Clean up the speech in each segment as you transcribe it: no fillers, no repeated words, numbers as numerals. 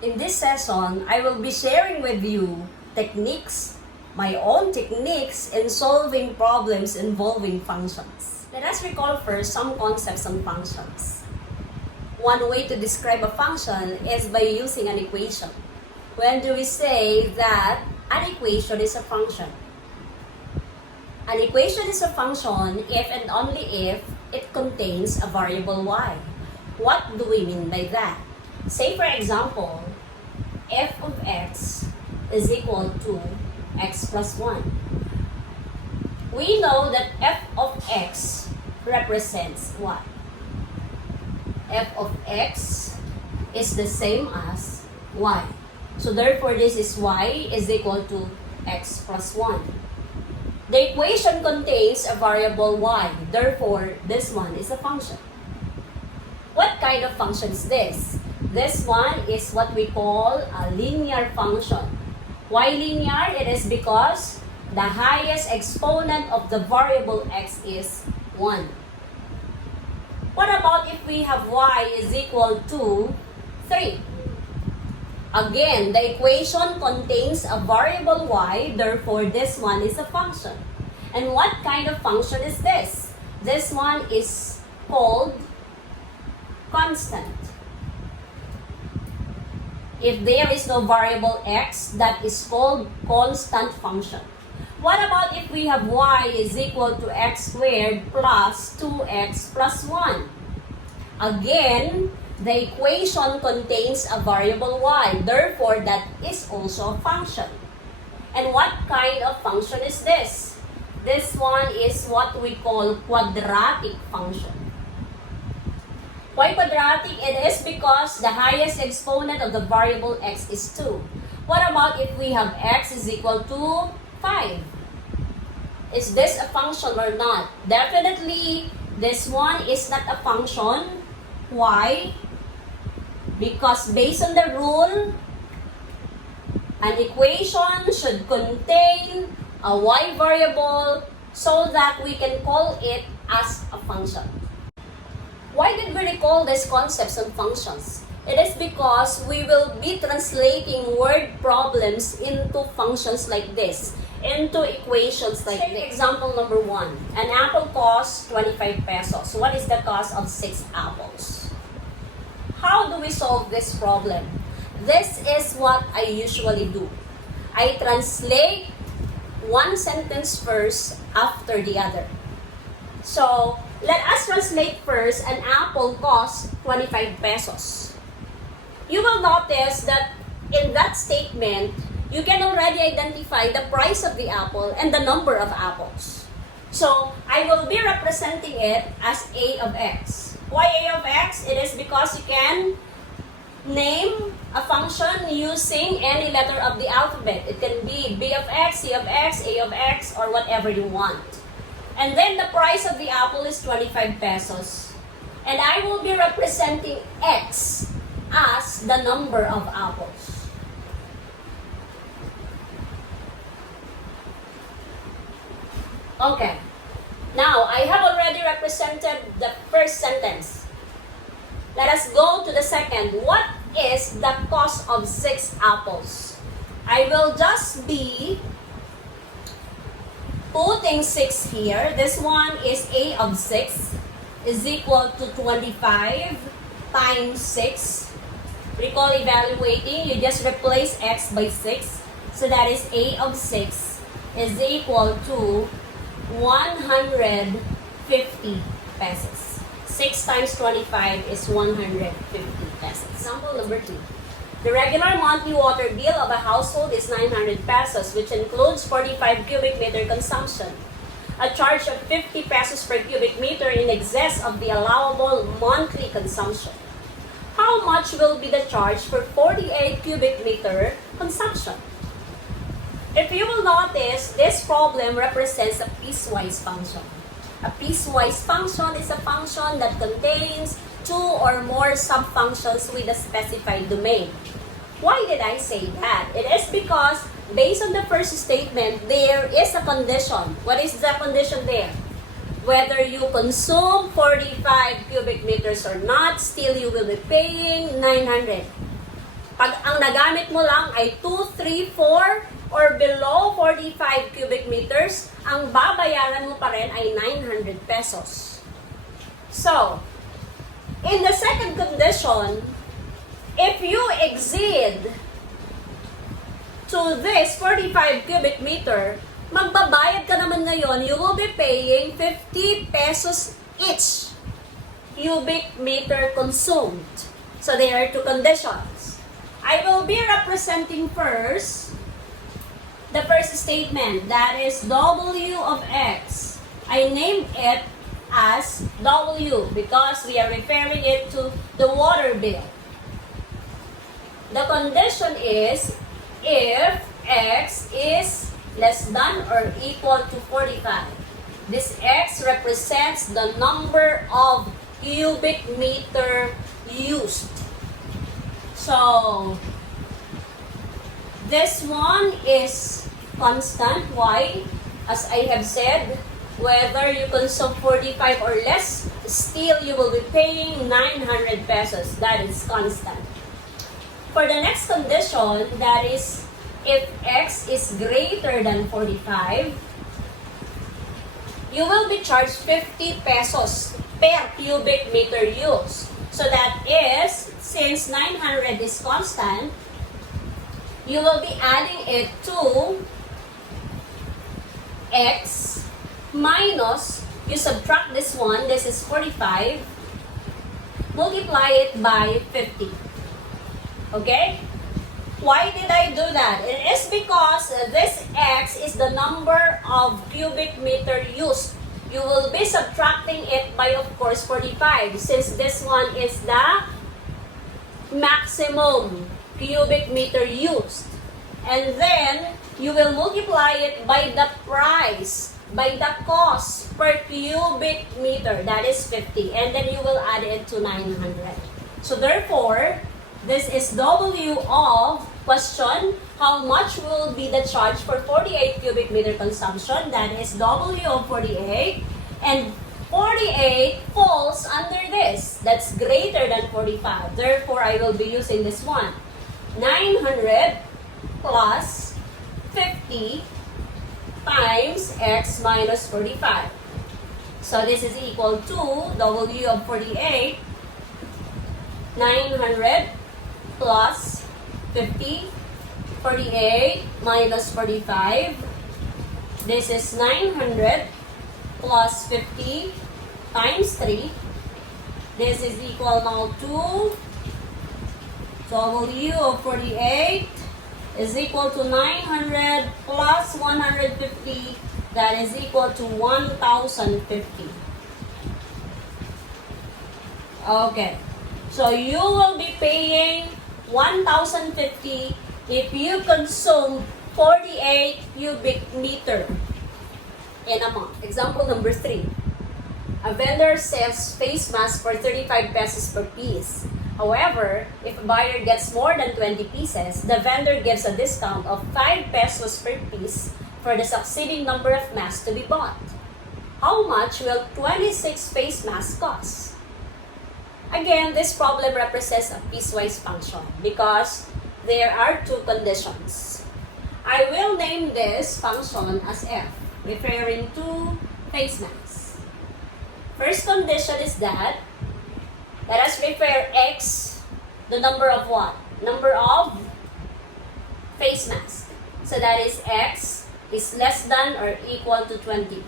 In this session, I will be sharing with you my own techniques in solving problems involving functions. Let us recall first some concepts on functions. One way to describe a function is by using an equation. When do we say that an equation is a function? An equation is a function if and only if it contains a variable y. What do we mean by that? Say for example, f of x is equal to x plus 1. We know that f of x represents what? F of x is the same as y. So therefore this is y is equal to x plus 1. The equation contains a variable y. Therefore this one is a function. What kind of function is this? This one is what we call a linear function. Why linear? It is because the highest exponent of the variable x is 1. What about if we have y is equal to 3? Again, the equation contains a variable y, therefore this one is a function. And what kind of function is this? This one is called constant. If there is no variable x, that is called constant function. What about if we have y is equal to x squared plus 2x plus 1? Again, the equation contains a variable y. Therefore, that is also a function. And what kind of function is this? This one is what we call quadratic function. Why quadratic? It is because the highest exponent of the variable x is 2. What about if we have x is equal to 5? Is this a function or not? Definitely, this one is not a function. Why? Because based on the rule, an equation should contain a y variable so that we can call it as a function. Why did we recall these concepts on functions? It is because we will be translating word problems into functions like this, into equations like this. Example number 1. An apple costs 25 pesos. What is the cost of 6 apples? How do we solve this problem? This is what I usually do. I translate one sentence first after the other. So, let us translate first, an apple costs 25 pesos. You will notice that in that statement, you can already identify the price of the apple and the number of apples. So, I will be representing it as a of x. Why a of x? It is because you can name a function using any letter of the alphabet. It can be b of x, c of x, a of x, or whatever you want. And then the price of the apple is 25 pesos. And I will be representing x as the number of apples. Okay. Now, I have already represented the first sentence. Let us go to the second. What is the cost of 6 apples? I will just be putting 6 here. This one is a of 6 is equal to 25 times 6. Recall evaluating, you just replace x by 6. So that is a of 6 is equal to 150 pesos. 6 times 25 is 150 pesos. Example number 2. The regular monthly water bill of a household is 900 pesos, which includes 45 cubic meter consumption. A charge of 50 pesos per cubic meter in excess of the allowable monthly consumption. How much will be the charge for 48 cubic meter consumption? If you will notice, this problem represents a piecewise function. A piecewise function is a function that contains 2 or more subfunctions with a specified domain. Why did I say that? It is because based on the first statement, there is a condition. What is the condition there? Whether you consume 45 cubic meters or not, still you will be paying 900. Pag ang nagamit mo lang ay 2, 3, 4, or below 45 cubic meters, ang babayaran mo pa rin ay 900 pesos. So, in the second condition, if you exceed to this 45 cubic meter, magbabayad ka naman ngayon, you will be paying 50 pesos each cubic meter consumed. So, there are two conditions. I will be representing first the first statement, that is W of X. I named it as W because we are referring it to the water bill. The condition is if X is less than or equal to 45. This X represents the number of cubic meter used. So, this one is constant. Why? As I have said, whether you consume 45 or less, still you will be paying 900 pesos. That is constant. For the next condition, that is if X is greater than 45, you will be charged 50 pesos per cubic meter used. So that is, since 900 is constant, you will be adding it to X minus, you subtract this one, this is 45, multiply it by 50. Okay? Why did I do that? It is because this X is the number of cubic meter used. You will be subtracting it by, of course, 45, since this one is the maximum cubic meter used. And then, you will multiply it by the price, by the cost per cubic meter, that is 50. And then you will add it to 900. So therefore, this is W of question, how much will be the charge for 48 cubic meter consumption? That is W of 48. And 48 falls under this. That's greater than 45. Therefore, I will be using this one. 900 plus 50 times X minus 45. So this is equal to W of 48. 900 plus 50, 48 minus 45. This is 900 plus 50 times 3. This is equal now to W of 48 is equal to 900 plus 150. That is equal to 1,050. Okay. So you will be paying 1,050 if you consume 48 cubic meter in a month. Example number 3. A vendor sells face mask for 35 pesos per piece. However, if a buyer gets more than 20 pieces, the vendor gives a discount of 5 pesos per piece for the succeeding number of masks to be bought. How much will 26 face masks cost? Again, this problem represents a piecewise function because there are two conditions. I will name this function as f, referring to face masks. First condition is that, let us refer x, the number of what? Number of face masks. So that is x is less than or equal to 20.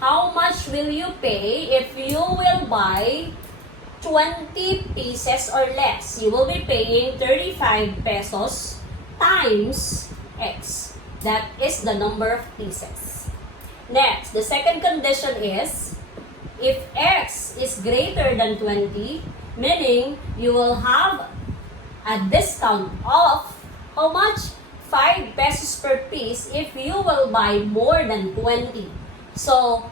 How much will you pay if you will buy 20 pieces or less? You will be paying 35 pesos times x. That is the number of pieces. Next, the second condition is, if x is greater than 20, meaning you will have a discount of how much? 5 pesos per piece if you will buy more than 20. So,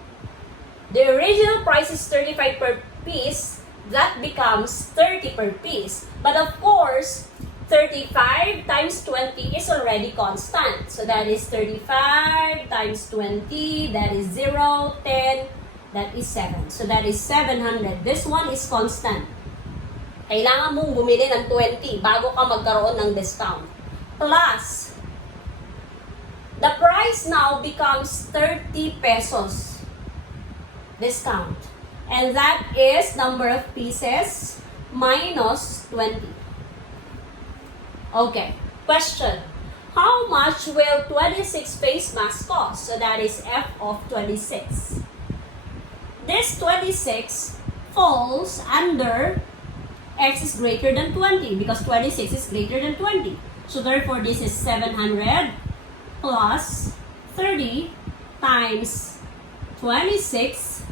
the original price is 35 per piece. That becomes 30 per piece. But of course, 35 times 20 is already constant. So that is 35 times 20, that is 0, 10, that is 7. So that is 700. This one is constant. Kailangan mong bumili ng 20 bago ka magkaroon ng discount. Plus, the price now becomes 30 pesos discount. And that is number of pieces minus 20. Okay, question. How much will 26 face masks cost? So that is f of 26. This 26 falls under x is greater than 20 because 26 is greater than 20. So therefore, this is 700 plus 30 times 26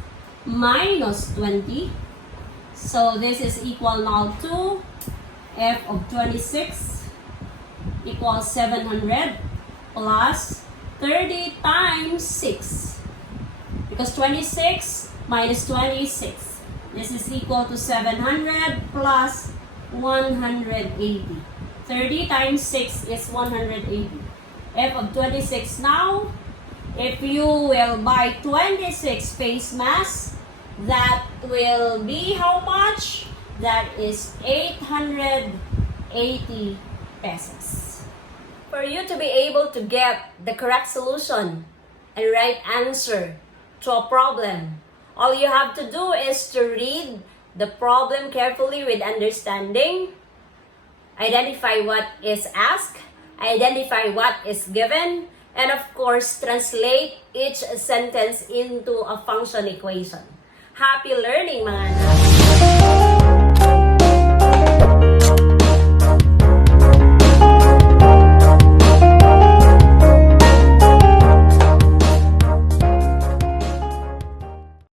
minus 20. So this is equal now to f of 26 equals 700 plus 30 times 6. Because 26 minus 26. This is equal to 700 plus 180. 30 times 6 is 180. F of 26 now, if you will buy 26 face masks, that will be how much? That is 880 pesos. For you to be able to get the correct solution and right answer to a problem, all you have to do is to read the problem carefully with understanding, identify what is asked, identify what is given, and of course, translate each sentence into a function equation. Happy learning, mga anak!